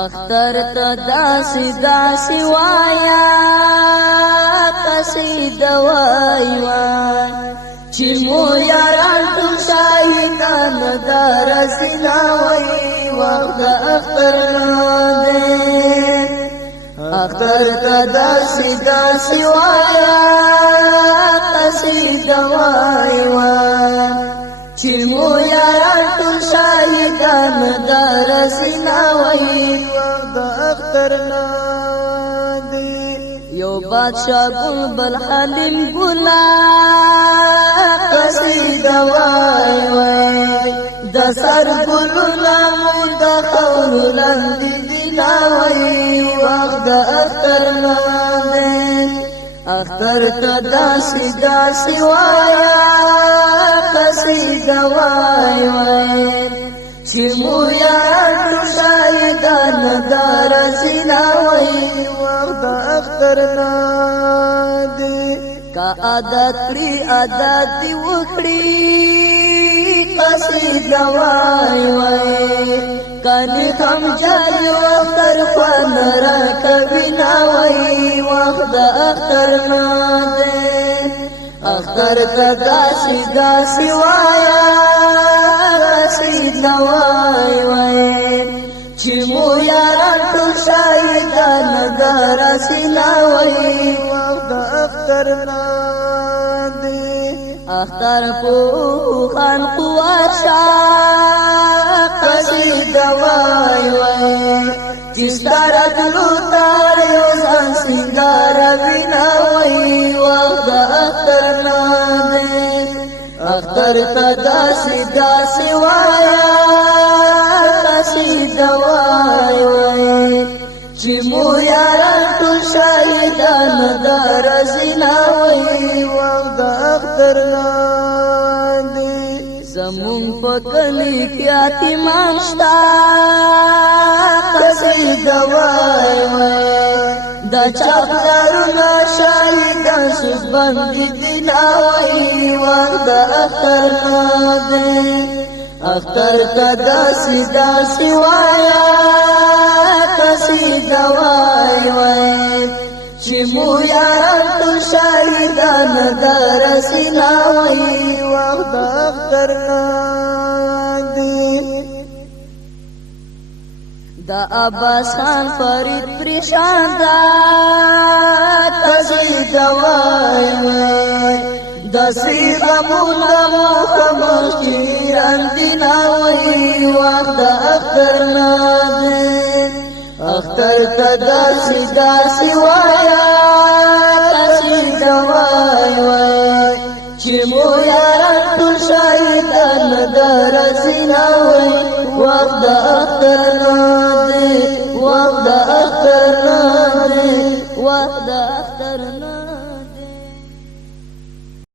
اختر ته داسې داسې وایا قصیده وایي چې مو یاران ټول شاهدان د رسینا وایي وخت د اختر دی اختر ته داسې داسې وایا قصیده وایي چې مو یاران ټول شاهدان د رسینا وایي وخت د اختر دی یو بادشاہ بلبل حلیم ګلا قصیده وایي د سر ګلونه مو د خاورو لاندې دي وایي وخت د اختر دی اختر ته داسې داسې وایا قصیده وایي چې مو یاران ټول شاهدان د رسینا وایي وخت د اختر دی کا عادت کړي عادت دی وکړي قصیده وایي کله هم جال اختر خوان را کوي نا وایي وخت د اختر دی اختر ته داسې داسې وایا قصیده وایي چې مو یاران ټول شاهدان د رسینا وایي وخت د اختر دی اختر په خلق ورشه قصیده وایي چې ستاره تلو تار یو ځان سینګار وینا وایي وخت د اختر دی اختر ته داسې داسې وایا قصیده وایي چې مو یاران ټول شاهدان د رسینا وایي وخت د اختر دی زمون په کلی کې یتیمان شته قصیده وایي د چا پلرونه شاهدان سوز باندې دي وایي وخت د اختر دی اختر ته داسې داسې وایا قصیده وایي چې مو یاران ټول شاهدان د رسینا وایي وخت د اختر دی د عباس خان فرید پریشان دا قصیده وایي د سیغمونه مو خاموش چیران دي وایي وخت د اختر دی اختر ته داسې داسې وایا قصیده وایي چې مو یاران ټول شاهدان د رسینا وایي وخت د اختر دی وخت د اختر دی وخت د اختر